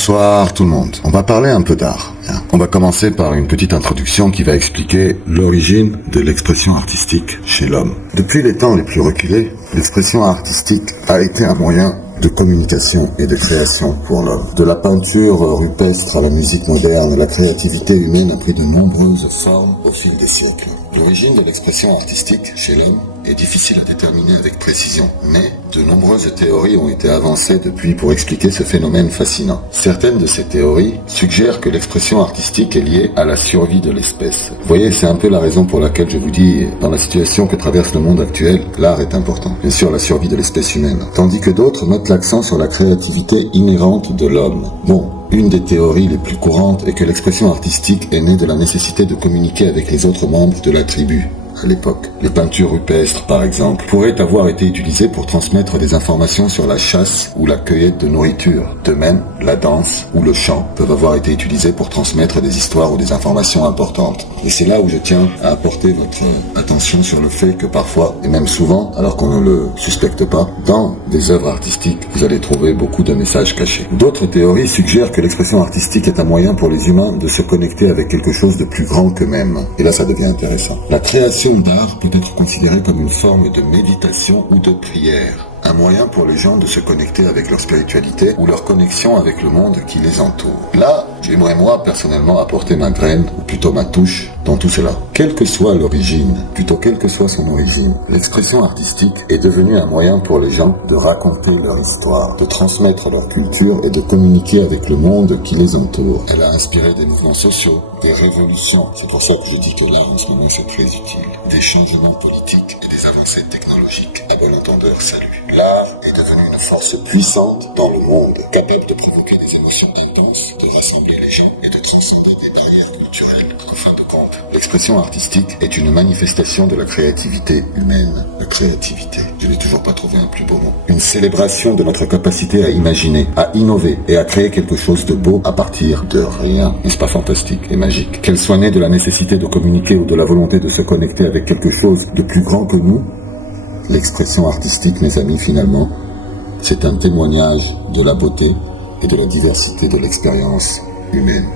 Bonsoir tout le monde. On va parler un peu d'art. On va commencer par une petite introduction qui va expliquer l'origine de l'expression artistique chez l'homme. Depuis les temps les plus reculés, l'expression artistique a été un moyen de communication et de création pour l'homme. De la peinture rupestre à la musique moderne, la créativité humaine a pris de nombreuses formes au fil des siècles. L'origine de l'expression artistique chez l'homme est difficile à déterminer avec précision, mais de nombreuses théories ont été avancées depuis pour expliquer ce phénomène fascinant. Certaines de ces théories suggèrent que l'expression artistique est liée à la survie de l'espèce. Vous voyez, c'est un peu la raison pour laquelle je vous dis, dans la situation que traverse le monde actuel, l'art est important. Bien sûr, la survie de l'espèce humaine. Tandis que d'autres mettent l'accent sur la créativité inhérente de l'homme. Bon, une des théories les plus courantes est que l'expression artistique est née de la nécessité de communiquer avec les autres membres de la tribu. À l'époque, les peintures rupestres, par exemple, pourraient avoir été utilisées pour transmettre des informations sur la chasse ou la cueillette de nourriture. De même, la danse ou le chant peuvent avoir été utilisés pour transmettre des histoires ou des informations importantes. Et c'est là où je tiens à apporter votre attention sur le fait que parfois, et même souvent, alors qu'on ne le suspecte pas, dans des œuvres artistiques, vous allez trouver beaucoup de messages cachés. D'autres théories suggèrent que l'expression artistique est un moyen pour les humains de se connecter avec quelque chose de plus grand qu'eux-mêmes. Et là, ça devient intéressant. La création d'art peut être considérée comme une forme de méditation ou de prière. Un moyen pour les gens de se connecter avec leur spiritualité ou leur connexion avec le monde qui les entoure. Là, j'aimerais moi personnellement apporter ma graine, ou plutôt ma touche, dans tout cela. Quelle que soit l'origine, plutôt quelle que soit son origine, l'expression artistique est devenue un moyen pour les gens de raconter leur histoire, de transmettre leur culture et de communiquer avec le monde qui les entoure. Elle a inspiré des mouvements sociaux, des révolutions. C'est pour ça que je dis que l'art en ce moment c'est très utile. Des changements politiques et des avancées technologiques. À bon entendeur, salut. L'art est devenu une force puissante dans le monde, capable de provoquer des émotions intenses, de rassembler les gens et de transcender des barrières culturelles. En fin de compte, l'expression artistique est une manifestation de la créativité humaine. La créativité, je n'ai toujours pas trouvé un plus beau mot. Une célébration de notre capacité à imaginer, à innover et à créer quelque chose de beau à partir de rien. N'est-ce pas fantastique et magique? Qu'elle soit née de la nécessité de communiquer ou de la volonté de se connecter avec quelque chose de plus grand que nous, l'expression artistique, mes amis, finalement, c'est un témoignage de la beauté et de la diversité de l'expérience humaine.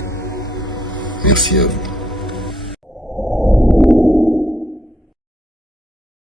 Merci à vous.